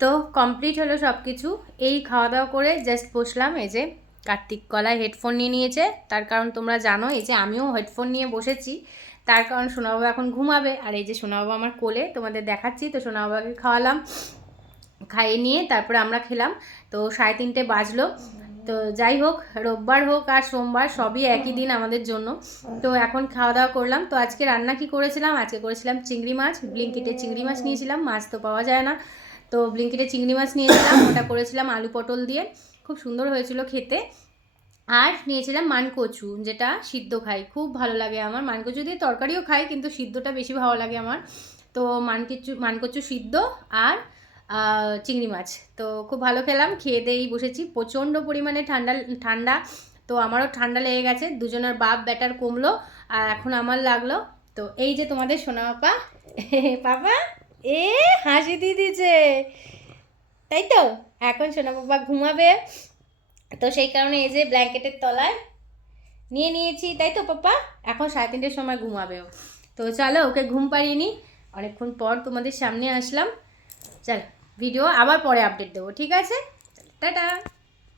তো কমপ্লিট হলো সব কিছু। এই খাওয়া দাওয়া করে জাস্ট বসলাম। এই যে কার্তিক গলায় হেডফোন নিয়ে নিয়েছে, তার কারণ তোমরা জানো এই যে আমিও হেডফোন নিয়ে বসেছি, তার কারণ সোনাবাবা এখন ঘুমাবে। আর এই যে সোনাবাবা আমার কোলে, তোমাদের দেখাচ্ছি। তো সোনাবাবাকে খাওয়ালাম, খাইয়ে নিয়ে তারপরে আমরা খেলাম। তো 3:30 বাজলো। তো যাই হোক, রোববার হোক আর সোমবার সবই একই দিন আমাদের জন্য। তো এখন খাওয়া দাওয়া করলাম। তো আজকে রান্না কি করেছিলাম, আজকে করেছিলাম চিংড়ি মাছ। ব্লিঙ্কিটে চিংড়ি মাছ নিয়েছিলাম, মাছ তো পাওয়া যায় না, তো ব্লিঙ্কিটে চিংড়ি মাছ নিয়েছিলাম। ওটা করেছিলাম আলু পটল দিয়ে, খুব সুন্দর হয়েছিল খেতে। আর নিয়েছিলাম মানকচু, যেটা সিদ্ধ খাই, খুব ভালো লাগে আমার। মানকচু দিয়ে তরকারিও খাই, কিন্তু সিদ্ধটা বেশি ভালো লাগে আমার। তো মানকচু সিদ্ধ আর চিংড়ি মাছ, তো খুব ভালো খেলাম। খেয়ে দিয়েই বসেছি। প্রচণ্ড পরিমাণে ঠান্ডা ঠান্ডা, তো আমারও ঠান্ডা লেগে গেছে। দুজনের বাপ ব্যাটার কমলো, আর এখন আমার লাগলো। তো এই যে তোমাদের সোনা পাপা, পাপা এ হাসি দিয়ে দিয়েছে, তাই তো। এখন সোনা পাপা ঘুমাবে, তো সেই কারণে এই যে ব্ল্যাঙ্কেটের তলায় নিয়ে নিয়েছি, তাই তো পাপা। এখন 3:30 সময় ঘুমাবেও। তো চলো ওকে ঘুম পাড়িয়ে নিই, অনেকক্ষণ পর তোমাদের সামনে আসলাম। চল, ভিডিও আবার পরে আপডেট দেবো, ঠিক আছে? টাটা।